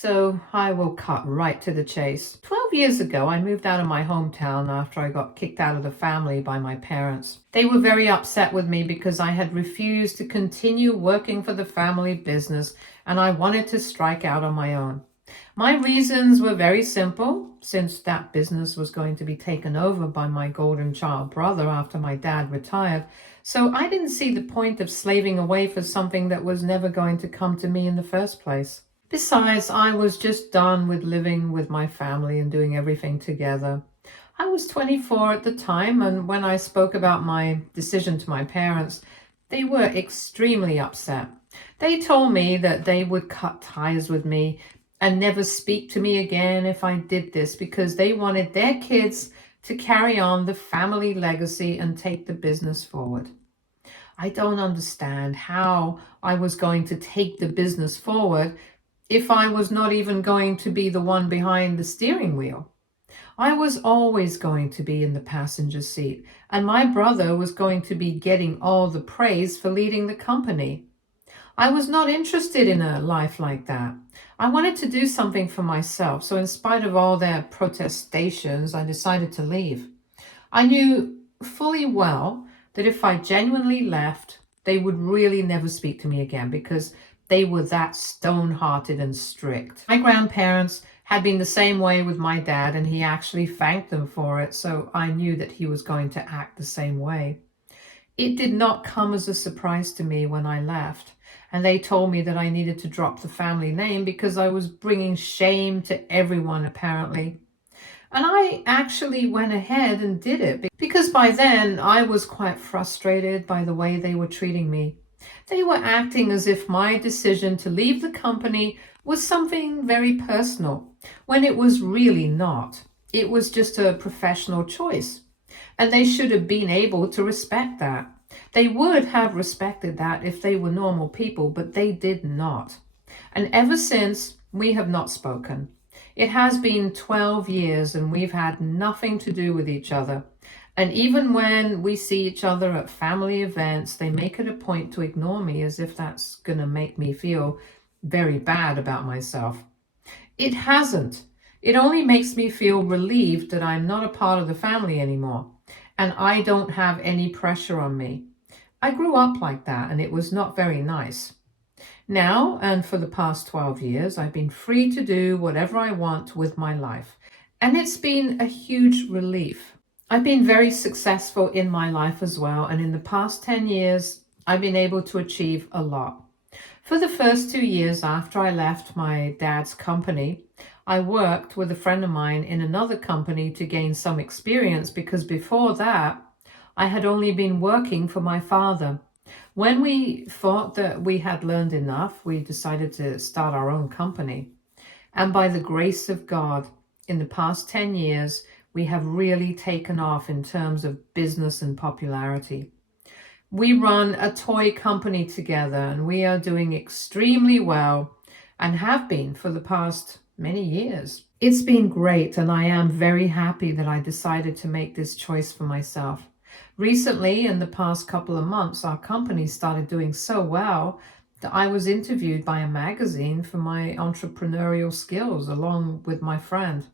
So I will cut right to the chase. 12 years ago, I moved out of my hometown after I got kicked out of the family by my parents. They were very upset with me because I had refused to continue working for the family business and I wanted to strike out on my own. My reasons were very simple, since that business was going to be taken over by my golden child brother after my dad retired. So I didn't see the point of slaving away for something that was never going to come to me in the first place. Besides, I was just done with living with my family and doing everything together. I was 24 at the time, and when I spoke about my decision to my parents, they were extremely upset. They told me that they would cut ties with me and never speak to me again if I did this because they wanted their kids to carry on the family legacy and take the business forward. I don't understand how I was going to take the business forward if I was not even going to be the one behind the steering wheel. I was always going to be in the passenger seat, and my brother was going to be getting all the praise for leading the company. I was not interested in a life like that. I wanted to do something for myself, so in spite of all their protestations, I decided to leave. I knew fully well that if I genuinely left, they would really never speak to me again because they were that stone-hearted and strict. My grandparents had been the same way with my dad, and he actually thanked them for it, so I knew that he was going to act the same way. It did not come as a surprise to me when I left, and they told me that I needed to drop the family name because I was bringing shame to everyone, apparently. And I actually went ahead and did it because by then I was quite frustrated by the way they were treating me. They were acting as if my decision to leave the company was something very personal, when it was really not. It was just a professional choice, and they should have been able to respect that. They would have respected that if they were normal people, but they did not. And ever since, we have not spoken. It has been 12 years and we've had nothing to do with each other. And even when we see each other at family events, they make it a point to ignore me as if that's going to make me feel very bad about myself. It hasn't. It only makes me feel relieved that I'm not a part of the family anymore, and I don't have any pressure on me. I grew up like that, and it was not very nice. Now, and for the past 12 years, I've been free to do whatever I want with my life, and it's been a huge relief. I've been very successful in my life as well, and in the past 10 years, I've been able to achieve a lot. For the first 2 years after I left my dad's company, I worked with a friend of mine in another company to gain some experience because before that, I had only been working for my father. When we thought that we had learned enough, we decided to start our own company. And by the grace of God, in the past 10 years, we have really taken off in terms of business and popularity. We run a toy company together and we are doing extremely well and have been for the past many years. It's been great and I am very happy that I decided to make this choice for myself. Recently, in the past couple of months, our company started doing so well that I was interviewed by a magazine for my entrepreneurial skills along with my friend.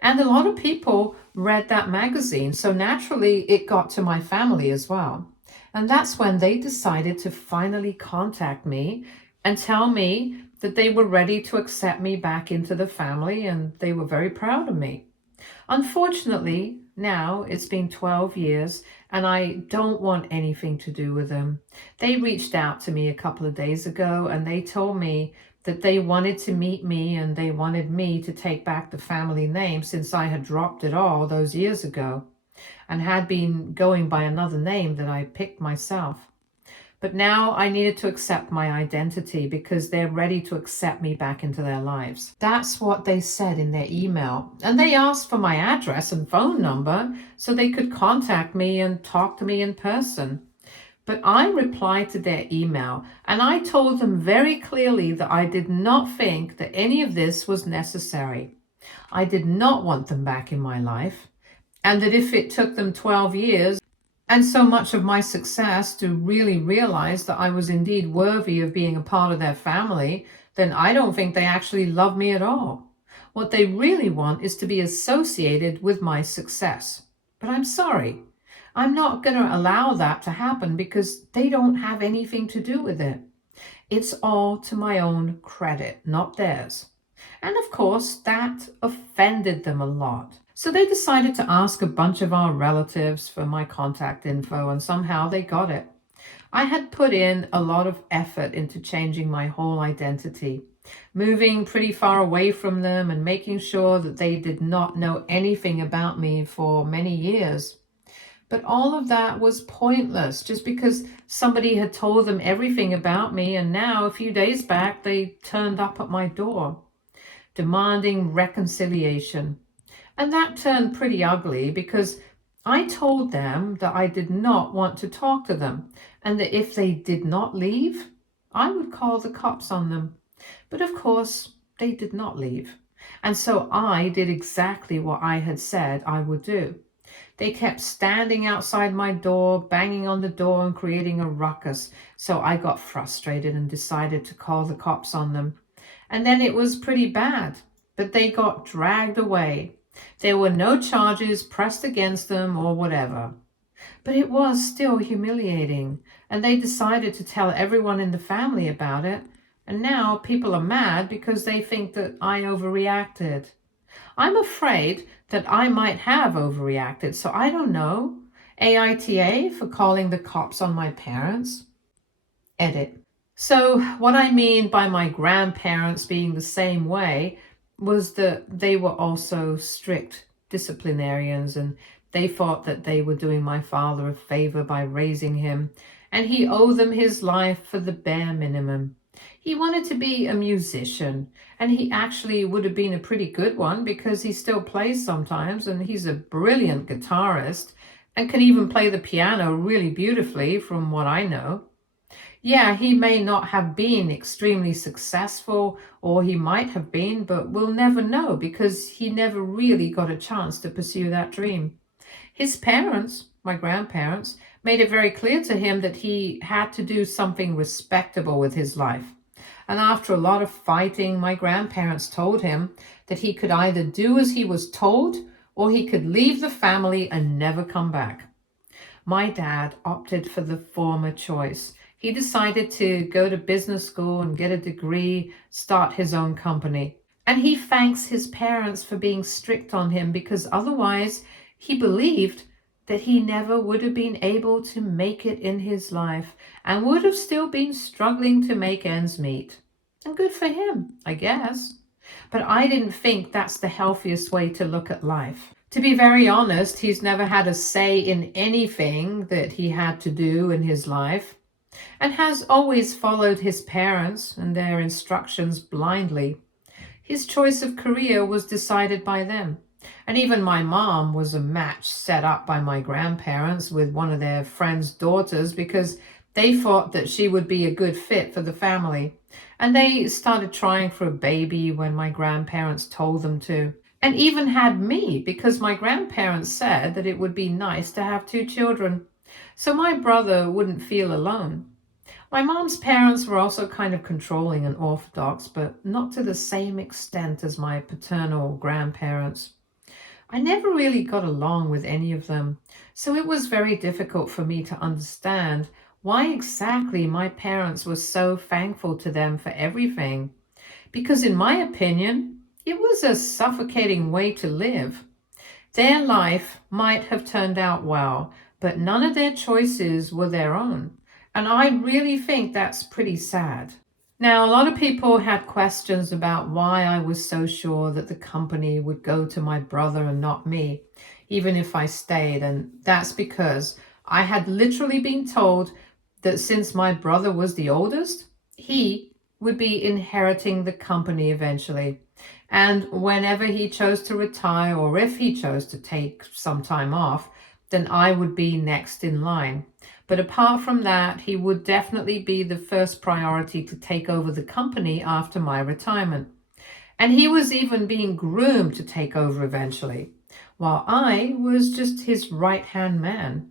And a lot of people read that magazine, so naturally it got to my family as well. And that's when they decided to finally contact me and tell me that they were ready to accept me back into the family and they were very proud of me. Unfortunately, now it's been 12 years and I don't want anything to do with them. They reached out to me a couple of days ago and they told me that they wanted to meet me and they wanted me to take back the family name since I had dropped it all those years ago and had been going by another name that I picked myself. But now I needed to accept my identity because they're ready to accept me back into their lives. That's what they said in their email. And they asked for my address and phone number so they could contact me and talk to me in person. But I replied to their email and I told them very clearly that I did not think that any of this was necessary. I did not want them back in my life, and that if it took them 12 years and so much of my success to really realize that I was indeed worthy of being a part of their family, then I don't think they actually love me at all. What they really want is to be associated with my success. But I'm sorry. I'm not going to allow that to happen because they don't have anything to do with it. It's all to my own credit, not theirs. And of course, that offended them a lot. So they decided to ask a bunch of our relatives for my contact info, and somehow they got it. I had put in a lot of effort into changing my whole identity, moving pretty far away from them and making sure that they did not know anything about me for many years. But all of that was pointless just because somebody had told them everything about me, and now, a few days back, they turned up at my door, demanding reconciliation. And that turned pretty ugly because I told them that I did not want to talk to them, and that if they did not leave, I would call the cops on them. But of course, they did not leave. And so I did exactly what I had said I would do. They kept standing outside my door, banging on the door and creating a ruckus. So I got frustrated and decided to call the cops on them. And then it was pretty bad, but they got dragged away. There were no charges pressed against them or whatever. But it was still humiliating, and they decided to tell everyone in the family about it. And now people are mad because they think that I overreacted. I'm afraid that I might have overreacted, so I don't know. AITA for calling the cops on my parents. Edit. So what I mean by my grandparents being the same way was that they were also strict disciplinarians, and they thought that they were doing my father a favor by raising him, and he owed them his life for the bare minimum. He wanted to be a musician, and he actually would have been a pretty good one because he still plays sometimes, and he's a brilliant guitarist and can even play the piano really beautifully from what I know. Yeah, he may not have been extremely successful, or he might have been, but we'll never know because he never really got a chance to pursue that dream. His parents, my grandparents, made it very clear to him that he had to do something respectable with his life. And after a lot of fighting, my grandparents told him that he could either do as he was told or he could leave the family and never come back. My dad opted for the former choice. He decided to go to business school and get a degree, start his own company. And he thanks his parents for being strict on him because otherwise he believed that he never would have been able to make it in his life and would have still been struggling to make ends meet. And good for him, I guess. But I didn't think that's the healthiest way to look at life. To be very honest, he's never had a say in anything that he had to do in his life, and has always followed his parents and their instructions blindly. His choice of career was decided by them. And even my mom was a match set up by my grandparents with one of their friends' daughters because they thought that she would be a good fit for the family. And they started trying for a baby when my grandparents told them to. And even had me because my grandparents said that it would be nice to have 2 children, so my brother wouldn't feel alone. My mom's parents were also kind of controlling and orthodox, but not to the same extent as my paternal grandparents. I never really got along with any of them, so it was very difficult for me to understand why exactly my parents were so thankful to them for everything. Because in my opinion, it was a suffocating way to live. Their life might have turned out well, but none of their choices were their own. And I really think that's pretty sad. Now, a lot of people had questions about why I was so sure that the company would go to my brother and not me, even if I stayed. And that's because I had literally been told that since my brother was the oldest, he would be inheriting the company eventually. And whenever he chose to retire, or if he chose to take some time off, then I would be next in line. But apart from that, he would definitely be the first priority to take over the company after my retirement. And he was even being groomed to take over eventually, while I was just his right-hand man.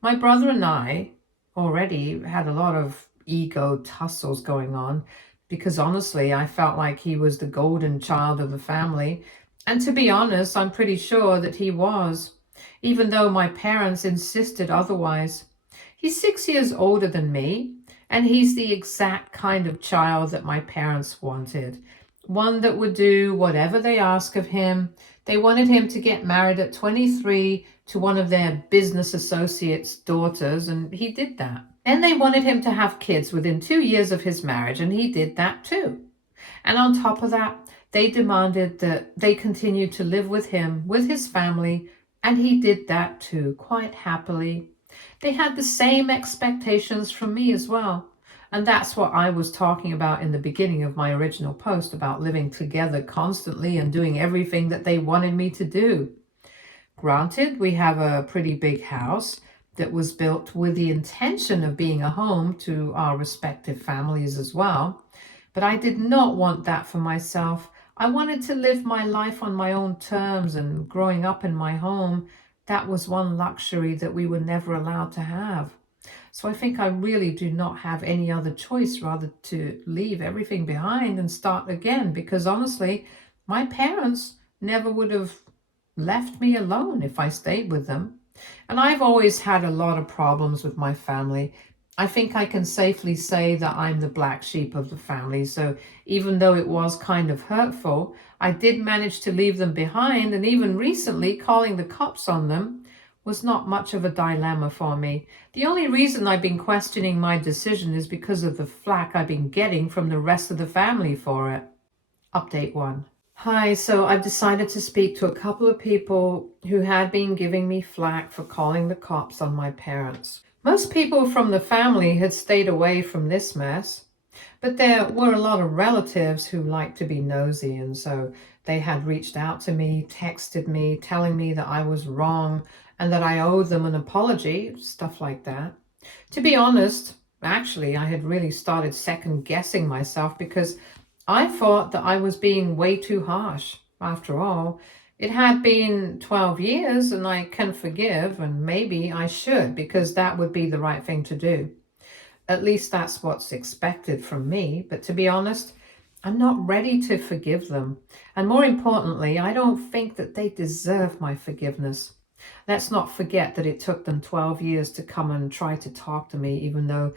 My brother and I already had a lot of ego tussles going on because honestly, I felt like he was the golden child of the family. And to be honest, I'm pretty sure that he was, even though my parents insisted otherwise. He's 6 years older than me, and he's the exact kind of child that my parents wanted. One that would do whatever they ask of him. They wanted him to get married at 23 to one of their business associates' daughters, and he did that. And they wanted him to have kids within 2 years of his marriage, and he did that too. And on top of that, they demanded that they continue to live with him, with his family, and he did that too, quite happily. They had the same expectations from me as well. And that's what I was talking about in the beginning of my original post about living together constantly and doing everything that they wanted me to do. Granted, we have a pretty big house that was built with the intention of being a home to our respective families as well. But I did not want that for myself. I wanted to live my life on my own terms, and growing up in my home, that was one luxury that we were never allowed to have. So I think I really do not have any other choice rather to leave everything behind and start again, because honestly, my parents never would have left me alone if I stayed with them. And I've always had a lot of problems with my family. I think I can safely say that I'm the black sheep of the family. So even though it was kind of hurtful, I did manage to leave them behind. And even recently, calling the cops on them was not much of a dilemma for me. The only reason I've been questioning my decision is because of the flack I've been getting from the rest of the family for it. Update 1. Hi, so I've decided to speak to a couple of people who had been giving me flack for calling the cops on my parents. Most people from the family had stayed away from this mess, but there were a lot of relatives who liked to be nosy, and so they had reached out to me, texted me, telling me that I was wrong and that I owed them an apology, stuff like that. To be honest, actually, I had really started second guessing myself because I thought that I was being way too harsh. After all, it had been 12 years and I can forgive, and maybe I should, because that would be the right thing to do. At least that's what's expected from me. But to be honest, I'm not ready to forgive them. And more importantly, I don't think that they deserve my forgiveness. Let's not forget that it took them 12 years to come and try to talk to me, even though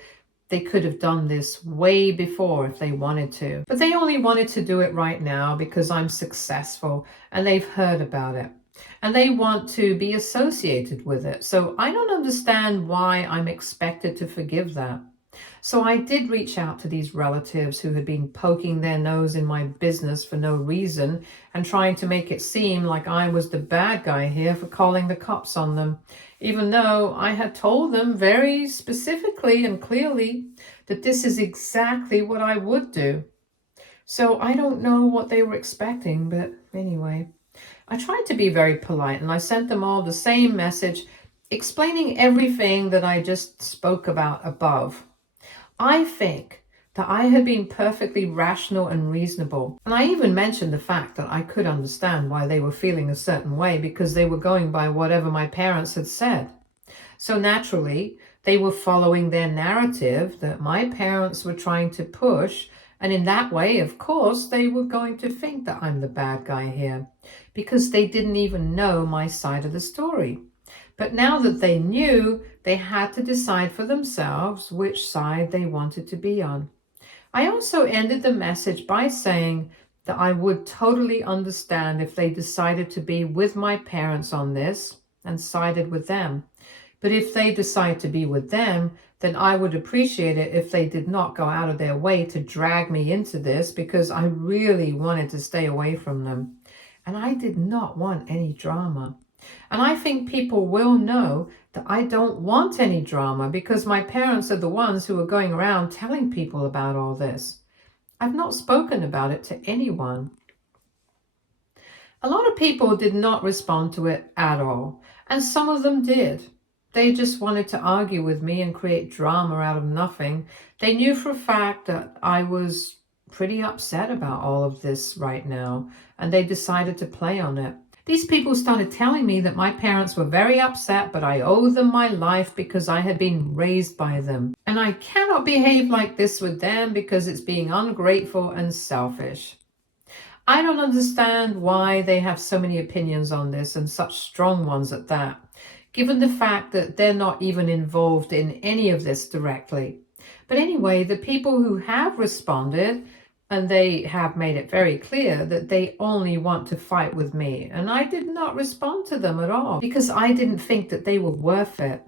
they could have done this way before if they wanted to. But they only wanted to do it right now because I'm successful and they've heard about it. And they want to be associated with it. So I don't understand why I'm expected to forgive that. So I did reach out to these relatives who had been poking their nose in my business for no reason and trying to make it seem like I was the bad guy here for calling the cops on them, even though I had told them very specifically and clearly that this is exactly what I would do. So I don't know what they were expecting, but anyway, I tried to be very polite and I sent them all the same message explaining everything that I just spoke about above. I think that I had been perfectly rational and reasonable. And I even mentioned the fact that I could understand why they were feeling a certain way because they were going by whatever my parents had said. So naturally, they were following their narrative that my parents were trying to push. And in that way, of course, they were going to think that I'm the bad guy here because they didn't even know my side of the story. But now that they knew, they had to decide for themselves which side they wanted to be on. I also ended the message by saying that I would totally understand if they decided to be with my parents on this and sided with them. But if they decide to be with them, then I would appreciate it if they did not go out of their way to drag me into this because I really wanted to stay away from them. And I did not want any drama. And I think people will know that I don't want any drama because my parents are the ones who are going around telling people about all this. I've not spoken about it to anyone. A lot of people did not respond to it at all, and some of them did. They just wanted to argue with me and create drama out of nothing. They knew for a fact that I was pretty upset about all of this right now, and they decided to play on it. These people started telling me that my parents were very upset, but I owe them my life because I had been raised by them. And I cannot behave like this with them because it's being ungrateful and selfish. I don't understand why they have so many opinions on this, and such strong ones at that, given the fact that they're not even involved in any of this directly. But anyway, the people who have responded, and they have made it very clear that they only want to fight with me, and I did not respond to them at all because I didn't think that they were worth it.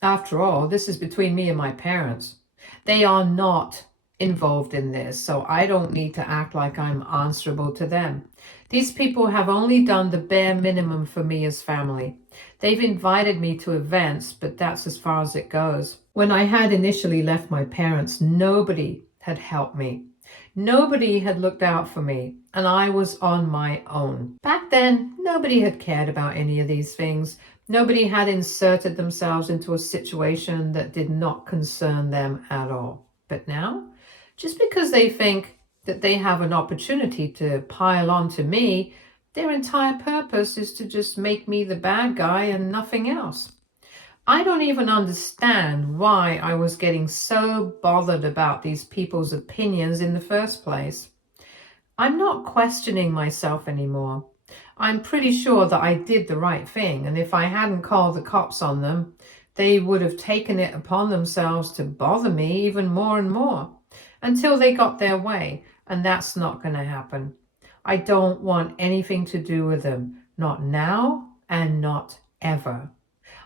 After all, this is between me and my parents. They are not involved in this, so I don't need to act like I'm answerable to them. These people have only done the bare minimum for me as family. They've invited me to events, but that's as far as it goes. When I had initially left my parents, nobody had helped me. Nobody had looked out for me, and I was on my own. Back then, nobody had cared about any of these things. Nobody had inserted themselves into a situation that did not concern them at all. But now, just because they think that they have an opportunity to pile on to me, their entire purpose is to just make me the bad guy and nothing else. I don't even understand why I was getting so bothered about these people's opinions in the first place. I'm not questioning myself anymore. I'm pretty sure that I did the right thing, and if I hadn't called the cops on them, they would have taken it upon themselves to bother me even more and more until they got their way, and that's not going to happen. I don't want anything to do with them, not now and not ever.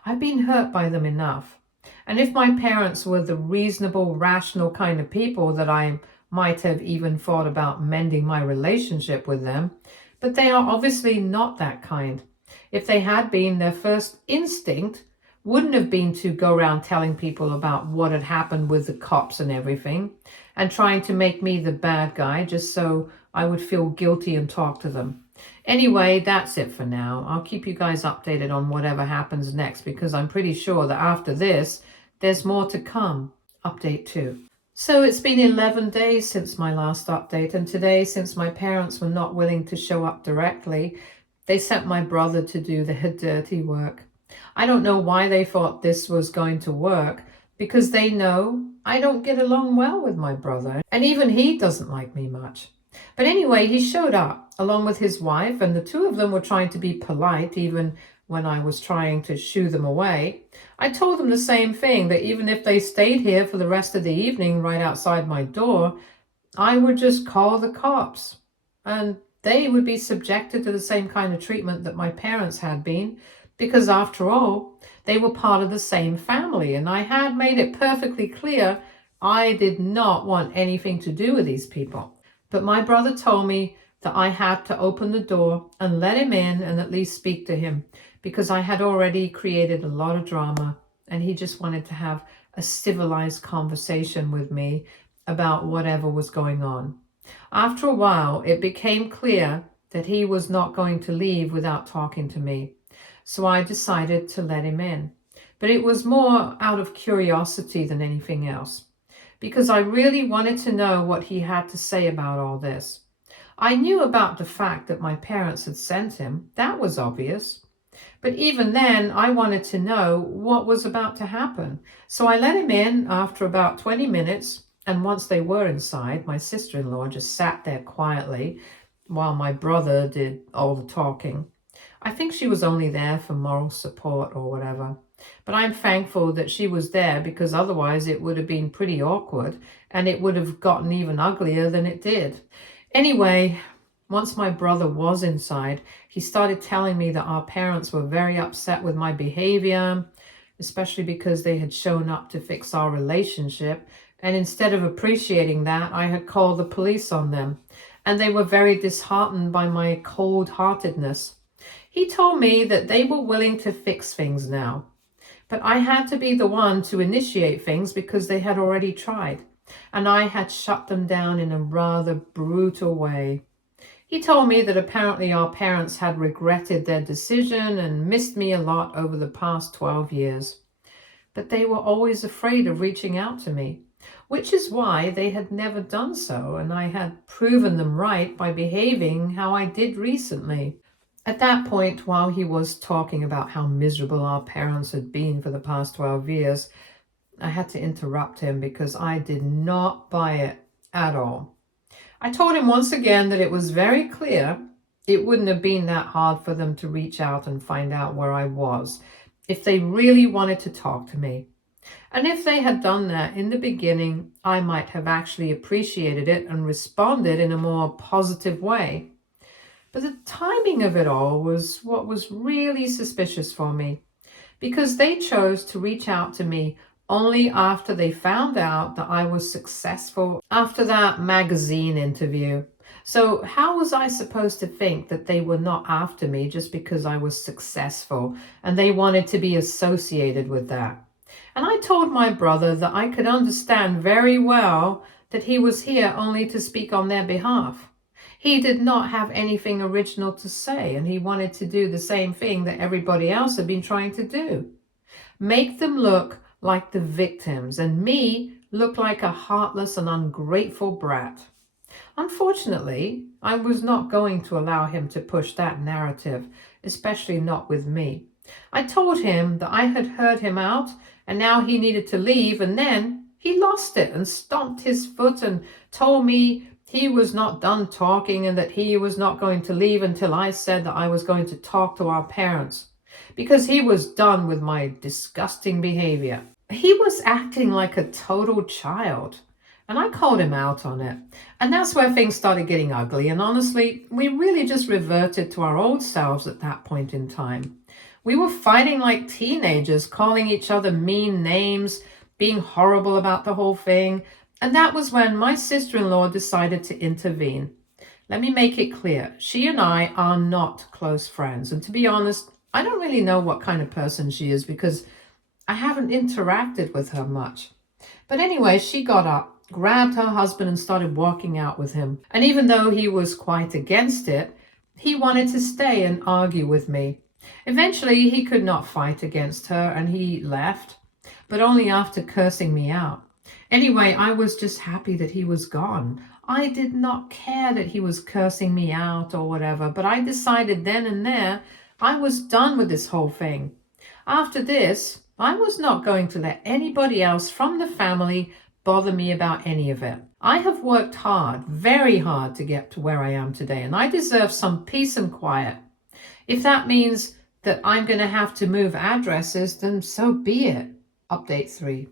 I've been hurt by them enough. And if my parents were the reasonable, rational kind of people that I might have even thought about mending my relationship with them, but they are obviously not that kind. If they had been, their first instinct wouldn't have been to go around telling people about what had happened with the cops and everything, and trying to make me the bad guy just so I would feel guilty and talk to them. Anyway, that's it for now. I'll keep you guys updated on whatever happens next because I'm pretty sure that after this, there's more to come. Update 2. So it's been 11 days since my last update, and today, since my parents were not willing to show up directly, they sent my brother to do the dirty work. I don't know why they thought this was going to work, because they know I don't get along well with my brother, and even he doesn't like me much. But anyway, he showed up along with his wife, and the two of them were trying to be polite even when I was trying to shoo them away. I told them the same thing, that even if they stayed here for the rest of the evening right outside my door, I would just call the cops, and they would be subjected to the same kind of treatment that my parents had been, because after all, they were part of the same family, and I had made it perfectly clear I did not want anything to do with these people. But my brother told me that I had to open the door and let him in and at least speak to him, because I had already created a lot of drama, and he just wanted to have a civilized conversation with me about whatever was going on. After a while, it became clear that he was not going to leave without talking to me, so I decided to let him in. But it was more out of curiosity than anything else, because I really wanted to know what he had to say about all this. I knew about the fact that my parents had sent him. That was obvious. But even then, I wanted to know what was about to happen. So I let him in after about 20 minutes, and once they were inside, my sister-in-law just sat there quietly while my brother did all the talking. I think she was only there for moral support or whatever. But I'm thankful that she was there, because otherwise it would have been pretty awkward, and it would have gotten even uglier than it did. Anyway, once my brother was inside, he started telling me that our parents were very upset with my behavior, especially because they had shown up to fix our relationship. And instead of appreciating that, I had called the police on them, and they were very disheartened by my cold-heartedness. He told me that they were willing to fix things now, but I had to be the one to initiate things because they had already tried, and I had shut them down in a rather brutal way. He told me that apparently our parents had regretted their decision and missed me a lot over the past 12 years. But they were always afraid of reaching out to me, which is why they had never done so, and I had proven them right by behaving how I did recently. At that point, while he was talking about how miserable our parents had been for the past 12 years, I had to interrupt him because I did not buy it at all. I told him once again that it was very clear it wouldn't have been that hard for them to reach out and find out where I was if they really wanted to talk to me. And if they had done that in the beginning, I might have actually appreciated it and responded in a more positive way. But the timing of it all was what was really suspicious for me, because they chose to reach out to me only after they found out that I was successful after that magazine interview. So how was I supposed to think that they were not after me just because I was successful and they wanted to be associated with that? And I told my brother that I could understand very well that he was here only to speak on their behalf. He did not have anything original to say, and he wanted to do the same thing that everybody else had been trying to do. Make them look like the victims, and me look like a heartless and ungrateful brat. Unfortunately, I was not going to allow him to push that narrative, especially not with me. I told him that I had heard him out, and now he needed to leave, and then he lost it and stomped his foot and told me he was not done talking and that he was not going to leave until I said that I was going to talk to our parents, because he was done with my disgusting behavior. He was acting like a total child, and I called him out on it. And that's where things started getting ugly, and honestly, we really just reverted to our old selves at that point in time. We were fighting like teenagers, calling each other mean names, being horrible about the whole thing. And that was when my sister-in-law decided to intervene. Let me make it clear, she and I are not close friends. And to be honest, I don't really know what kind of person she is because I haven't interacted with her much. But anyway, she got up, grabbed her husband and started walking out with him. And even though he was quite against it, he wanted to stay and argue with me. Eventually, he could not fight against her and he left, but only after cursing me out. Anyway, I was just happy that he was gone. I did not care that he was cursing me out or whatever, but I decided then and there I was done with this whole thing. After this, I was not going to let anybody else from the family bother me about any of it. I have worked hard, very hard, to get to where I am today, and I deserve some peace and quiet. If that means that I'm going to have to move addresses, then so be it. Update 3.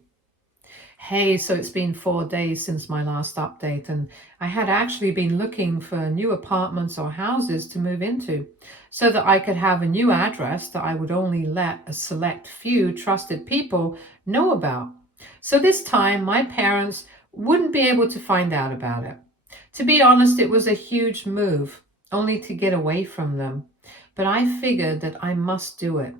Hey, so it's been 4 days since my last update, and I had actually been looking for new apartments or houses to move into so that I could have a new address that I would only let a select few trusted people know about. So this time my parents wouldn't be able to find out about it. To be honest, it was a huge move, only to get away from them. But I figured that I must do it.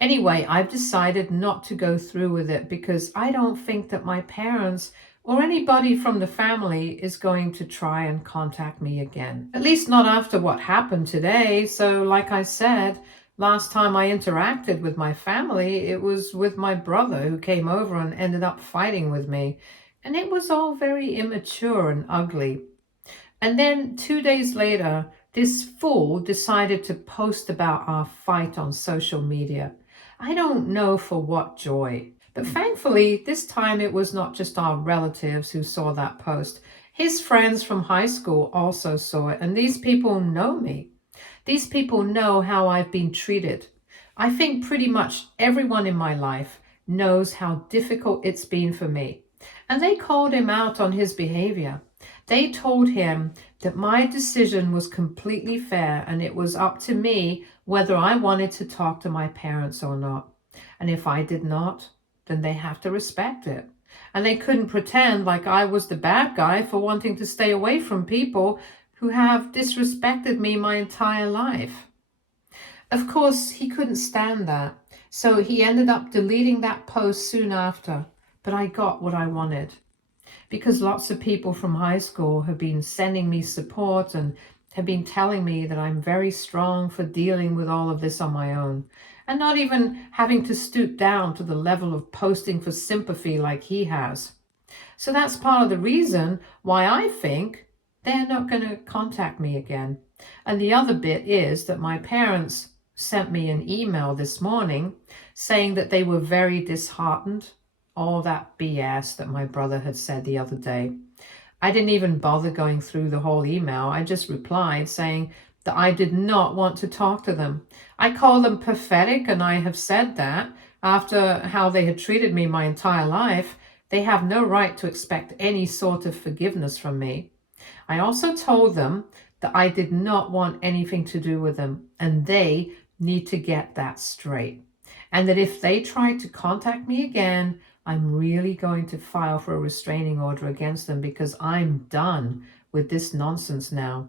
Anyway, I've decided not to go through with it because I don't think that my parents or anybody from the family is going to try and contact me again. At least not after what happened today. So like I said, last time I interacted with my family, it was with my brother who came over and ended up fighting with me. And it was all very immature and ugly. And then 2 days later, this fool decided to post about our fight on social media. I don't know for what joy. But thankfully, this time it was not just our relatives who saw that post. His friends from high school also saw it, and these people know me. These people know how I've been treated. I think pretty much everyone in my life knows how difficult it's been for me. And they called him out on his behavior. They told him that my decision was completely fair and it was up to me whether I wanted to talk to my parents or not. And if I did not, then they have to respect it. And they couldn't pretend like I was the bad guy for wanting to stay away from people who have disrespected me my entire life. Of course, he couldn't stand that, so he ended up deleting that post soon after. But I got what I wanted, because lots of people from high school have been sending me support and have been telling me that I'm very strong for dealing with all of this on my own, and not even having to stoop down to the level of posting for sympathy like he has. So that's part of the reason why I think they're not going to contact me again. And the other bit is that my parents sent me an email this morning saying that they were very disheartened. All that BS that my brother had said the other day. I didn't even bother going through the whole email. I just replied saying that I did not want to talk to them. I call them pathetic, and I have said that after how they had treated me my entire life, they have no right to expect any sort of forgiveness from me. I also told them that I did not want anything to do with them, and they need to get that straight. And that if they try to contact me again, I'm really going to file for a restraining order against them because I'm done with this nonsense now.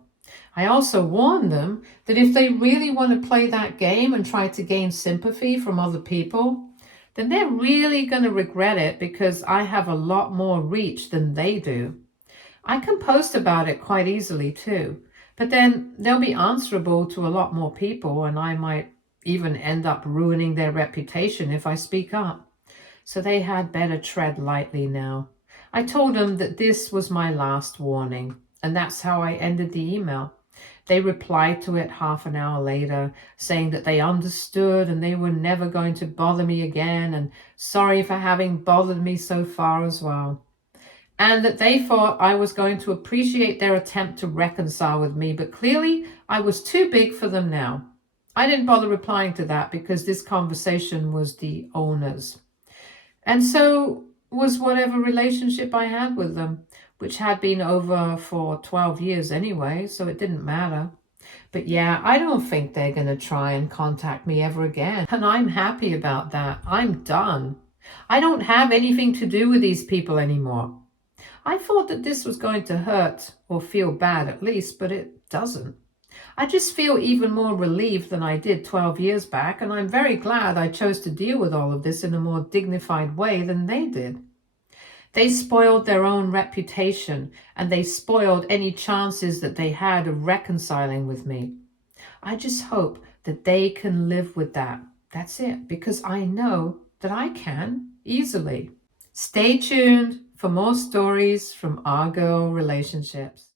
I also warned them that if they really want to play that game and try to gain sympathy from other people, then they're really going to regret it because I have a lot more reach than they do. I can post about it quite easily too, but then they'll be answerable to a lot more people, and I might even end up ruining their reputation if I speak up. So they had better tread lightly now. I told them that this was my last warning, and that's how I ended the email. They replied to it half an hour later, saying that they understood and they were never going to bother me again, and sorry for having bothered me so far as well. And that they thought I was going to appreciate their attempt to reconcile with me, but clearly I was too big for them now. I didn't bother replying to that because this conversation was the owner's. And so was whatever relationship I had with them, which had been over for 12 years anyway, so it didn't matter. But yeah, I don't think they're going to try and contact me ever again. And I'm happy about that. I'm done. I don't have anything to do with these people anymore. I thought that this was going to hurt or feel bad at least, but it doesn't. I just feel even more relieved than I did 12 years back, and I'm very glad I chose to deal with all of this in a more dignified way than they did. They spoiled their own reputation, and they spoiled any chances that they had of reconciling with me. I just hope that they can live with that. That's it, because I know that I can easily. Stay tuned for more stories from our girl relationships.